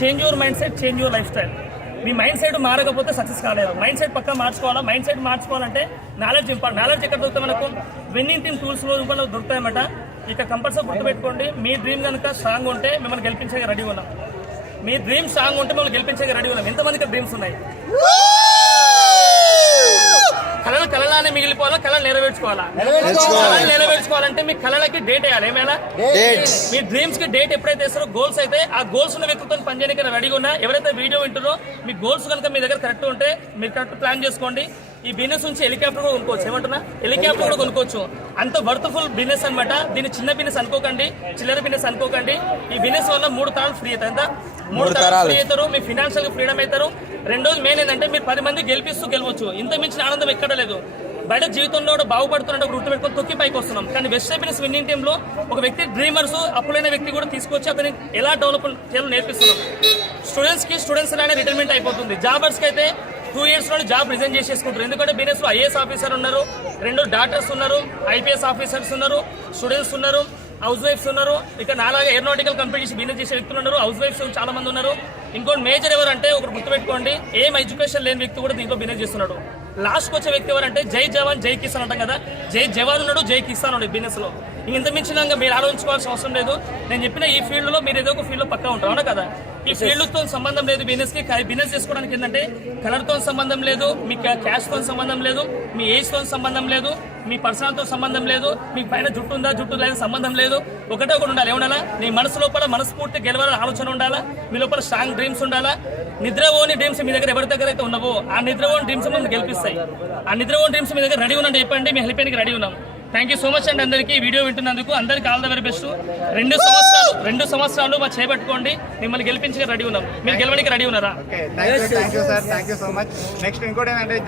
Change your mindset, change your lifestyle. మీ mindset మారకపోతే success కాలేదు. Mindset పక్కా మార్చుకోవాలా. మైండ్ సెట్ మార్చుకోవాలంటే నాలెడ్జ్ ఇంపార్టెంట్. నాలెడ్జ్ ఎక్కడ దొరుకుతాయి మనకు? విన్నింగ్ టీమ్ టూల్స్ రూపంలో దొరుకుతాయన్నమాట. ఇక కంపల్సరీ గుర్తుపెట్టుకోండి, మీ డ్రీమ్ కనుక స్ట్రాంగ్ ఉంటే మిమ్మల్ని గెలిపించే రెడీ ఉన్నాం. మీ డ్రీమ్ స్ట్రాంగ్ ఉంటే మిమ్మల్ని గెలిపించే రెడీ ఉన్నాం. ఎంతమందికి డ్రీమ్స్ ఉన్నాయి? కళలు కళలానే మిగిలిపోవాలా, కళలు నెరవేర్చుకోవాలా. కళలు నెరవేర్చుకోవాలంటే మీ కళలకి డేట్ వేయాలి. ఏమైనా మీ డ్రీమ్స్ కి డేట్ ఎప్పుడైతే వేస్తారో, గోల్స్ అయితే ఆ గోల్స్ ఉన్న వ్యక్తితో పనిచేయడానికి రెడీగా ఉన్నా. ఎవరైతే వీడియో వింటారో మీ గోల్స్ కనుక మీ దగ్గర కరెక్ట్ ఉంటే మీరు కరెక్ట్ ప్లాన్ చేసుకోండి. ఈ బిజినెస్ నుంచి హెలికాప్టర్ కూడా కొనుక్కోవచ్చు. ఏమంటున్నా? హెలికాప్టర్ కూడా కొనుక్కోవచ్చు. అంత వర్త్ఫుల్ బిజినెస్ అనమాట. దీన్ని చిన్న బిజినెస్ అనుకోకండి, చిల్లర బిజినెస్ అనుకోకండి. ఈ బిజినెస్ వల్ల 3 తరాలు ఫ్రీ అవుతాయి. ఎంత? 3 తరాలు ఫ్రీ అవుతారు. మీ ఫైనాన్షియల్ ఫ్రీడమ్ అవుతారు. రెండోది మెయిన్ ఏంటంటే మీరు 10 మంది గెలిపిస్తూ ఇంత మించిన ఆనందం ఎక్కడ లేదు. బయట జీవితంలో బాగుపడుతున్నట్టు గుర్తుపెట్టుకొని తొక్కి పైకి వస్తున్నాం. కానీ వెస్ట్ హ్యాపీనెస్ విన్నింగ్ టీంలో ఒక వ్యక్తి డ్రీమర్స్, అప్పులైన వ్యక్తి కూడా తీసుకొచ్చి అతని ఎలా డెవలప్ చేయాలో నేర్పిస్తున్నాం. స్టూడెంట్స్ అనే రిటైర్మెంట్ అయిపోతుంది. జాబర్స్కి అయితే 2 years లో జాబ్ రిజైన్ చేసేసుకుంటారు. ఎందుకంటే బిజినెస్ లో ఐఏఎస్ ఆఫీసర్ ఉన్నారు, 2 డాక్టర్స్ ఉన్నారు, ఐపీఎస్ ఆఫీసర్స్ ఉన్నారు, స్టూడెంట్స్ ఉన్నారు, హౌస్ వైఫ్స్ ఉన్నారు. ఇక నాలాగా ఏరోనాటికల్ కంపెనీ బిజినెస్ చేసే వ్యక్తులు ఉన్నారు, హౌస్ వైఫ్స్ చాలా మంది ఉన్నారు. ఇంకోటి మేజర్ ఎవరంటే ఒకరు గుర్తుపెట్టుకోండి, ఏం ఎడ్యుకేషన్ లేని వ్యక్తి కూడా దీంట్లో బిజినెస్ చేస్తున్నాడు. లాస్ట్కి వచ్చే వ్యక్తి ఎవరంటే జై జవాన్ జై కిసాన్ అంటాం కదా, జై జవాన్ ఉన్నాడు, జై కిసాన్ ఉన్నాడు బిజినెస్ లో. ఇంత మించినాక మీరు ఆలోచించుకోవాల్సిన అవసరం లేదు. నేను చెప్పిన ఈ ఫీల్డ్ లో మీరు ఏదో ఒక ఫీల్డ్ లో పక్కా ఉంటారు. అవునా కదా? ఈ ఫీల్డ్ తో సంబంధం లేదు బిజినెస్ కి. బిజినెస్ చేసుకోవడానికి ఏంటంటే కలర్ తో సంబంధం లేదు, మీ క్యాష్ తో సంబంధం లేదు, మీ ఏజ్ తో సంబంధం లేదు, మీ పర్సనల్ తో సంబంధం లేదు, మీ పైన జుట్టు ఉందా జుట్టు లేదా సంబంధం లేదు. ఒకటే ఒకటి ఉండాలి. ఏముండాలా? నీ మనసు లోపల మనస్ఫూర్తి గెలవాలని ఆలోచన ఉండాలా. మీ లోపల స్ట్రాంగ్ డ్రీమ్స్ ఉండాలా. నిద్రపోని డ్రీమ్స్ మీ దగ్గర ఎవరి దగ్గర అయితే ఉన్నావో ఆ నిద్రపోని డ్రీమ్స్ మిమ్మల్ని గెలిపిస్తాయి. ఆ నిద్రపోని డ్రీమ్స్ మీ దగ్గర రెడీ ఉన్నాను చెప్పండి, మీ హెల్ప్ రెడీ ఉన్నాం. థ్యాంక్ యూ సో మచ్ అండి అందరికీ. వీడియో వింటున్నందుకు అందరికీ ఆల్ ద వెరీ బెస్ట్. 2 సంవత్సరాలు మా చేపట్టుకోండి, మిమ్మల్ని గెలిపించడానికి రెడీ ఉన్నాం. మీరు గెలవడానికి రెడీ ఉన్నారా? Thank you sir, thank you so much. Next ఇంకోటి ఏంటంటే